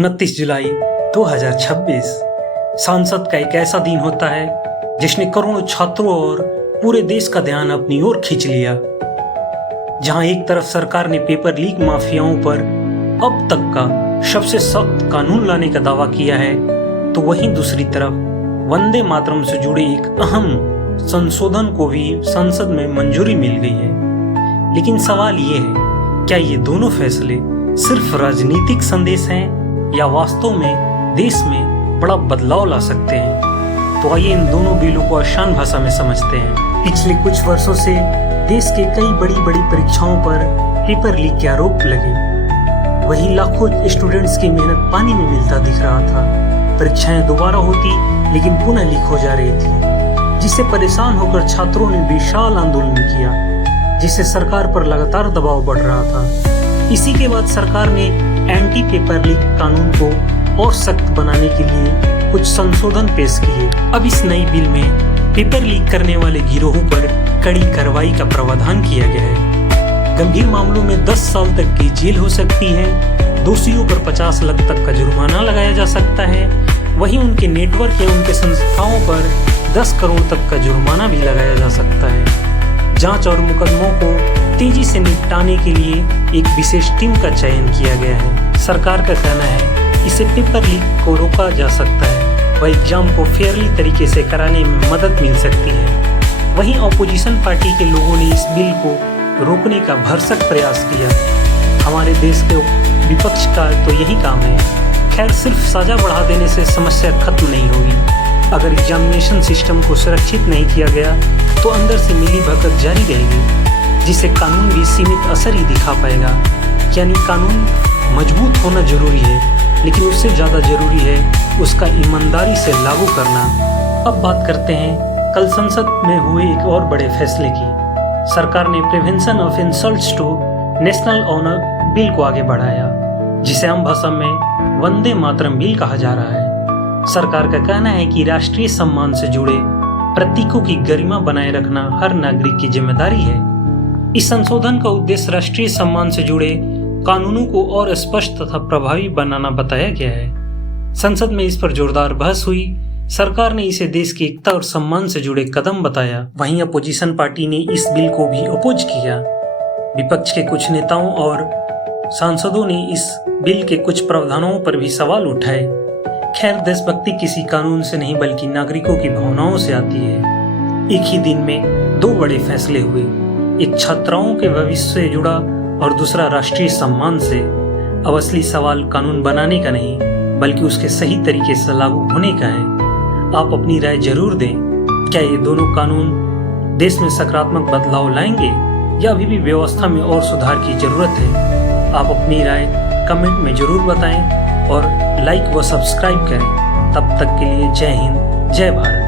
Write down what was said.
29 जुलाई 2026 संसद का एक ऐसा दिन होता है जिसने करोड़ों छात्रों और पूरे देश का ध्यान अपनी ओर खींच लिया। जहां एक तरफ सरकार ने पेपर लीक माफियाओं पर अब तक का सबसे सख्त कानून लाने का दावा किया है, तो वहीं दूसरी तरफ वंदे मातरम से जुड़े एक अहम संशोधन को भी संसद में मंजूरी मिल गई है। लेकिन सवाल ये है, क्या ये दोनों फैसले सिर्फ राजनीतिक संदेश हैं या वास्तव में देश में बड़ा बदलाव ला सकते हैं? तो आइए इन दोनों बिलों को आसान भाषा में समझते हैं। पिछले कुछ वर्षों से देश के कई बड़ी बड़ी परीक्षाओं पर पेपर लीक के आरोप लगे। वहीं लाखों स्टूडेंट्स की मेहनत पानी में मिलता दिख रहा था। परीक्षाएं दोबारा होती लेकिन पुनः लीक हो जा रही थी, जिससे परेशान होकर छात्रों ने विशाल आंदोलन किया, जिससे सरकार पर लगातार दबाव बढ़ रहा था। इसी के बाद सरकार ने एंटी पेपर लीक कानून को और सख्त बनाने के लिए कुछ संशोधन पेश किए। अब इस नई बिल में पेपर लीक करने वाले गिरोहों पर कड़ी कार्रवाई का प्रावधान किया गया है। गंभीर मामलों में 10 साल तक की जेल हो सकती है। दोषियों पर 50 लाख तक का जुर्माना लगाया जा सकता है। वहीं उनके नेटवर्क या उनके संस्थाओं पर 10 करोड़ तक का जुर्माना भी लगाया जा सकता है। जांच और मुकदमों को तेजी से निपटाने के लिए एक विशेष टीम का चयन किया गया है। सरकार का कहना है इससे पेपर लीक को रोका जा सकता है व एग्जाम को फेयरली तरीके से कराने में मदद मिल सकती है। वहीं ऑपोजिशन पार्टी के लोगों ने इस बिल को रोकने का भरसक प्रयास किया। हमारे देश के विपक्ष का तो यही काम है। खैर, सिर्फ सजा बढ़ा देने से समस्या खत्म नहीं होगी। अगर एग्जामिनेशन सिस्टम को सुरक्षित नहीं किया गया तो अंदर से मिली भगत जारी रहेगी, जिससे कानून भी सीमित असर ही दिखा पाएगा। यानी कानून मजबूत होना जरूरी है, लेकिन उससे ज़्यादा जरूरी है उसका ईमानदारी से लागू करना। अब बात करते हैं कल संसद में हुए एक और बड़े फैसले की। सरकार ने prevention of insults to national honour bill को आगे बढ़ाया, जिसे आम भाषा में वंदे मातरम बिल कहा जा रहा है। सरकार का कहना है कि राष्ट्रीय सम्मान से जुड़े प्रतीकों की गरिमा बनाए रखना हर नागरिक की जिम्मेदारी है। इस संशोधन का उद्देश्य राष्ट्रीय सम्मान से जुड़े कानूनों को और स्पष्ट तथा प्रभावी बनाना बताया गया है। संसद में इस पर जोरदार बहस हुई। सरकार ने इसे देश की एकता और सम्मान से जुड़े कदम बताया। वहीं अपोजिशन पार्टी ने इस बिल को भी अपोज किया। विपक्ष के कुछ नेताओं और सांसदों ने इस बिल के कुछ प्रावधानों पर भी सवाल उठाए। खैर, देशभक्ति किसी कानून से नहीं बल्कि नागरिकों की भावनाओं से आती है। एक ही दिन में 2 बड़े फैसले हुए, एक छात्राओं के भविष्य से जुड़ा और दूसरा राष्ट्रीय सम्मान से। अब असली सवाल कानून बनाने का नहीं बल्कि उसके सही तरीके से लागू होने का है। आप अपनी राय जरूर दें। क्या ये दोनों कानून देश में सकारात्मक बदलाव लाएंगे या अभी भी व्यवस्था में और सुधार की जरूरत है? आप अपनी राय कमेंट में जरूर बताएं और लाइक व सब्सक्राइब करें। तब तक के लिए जय हिंद, जय भारत।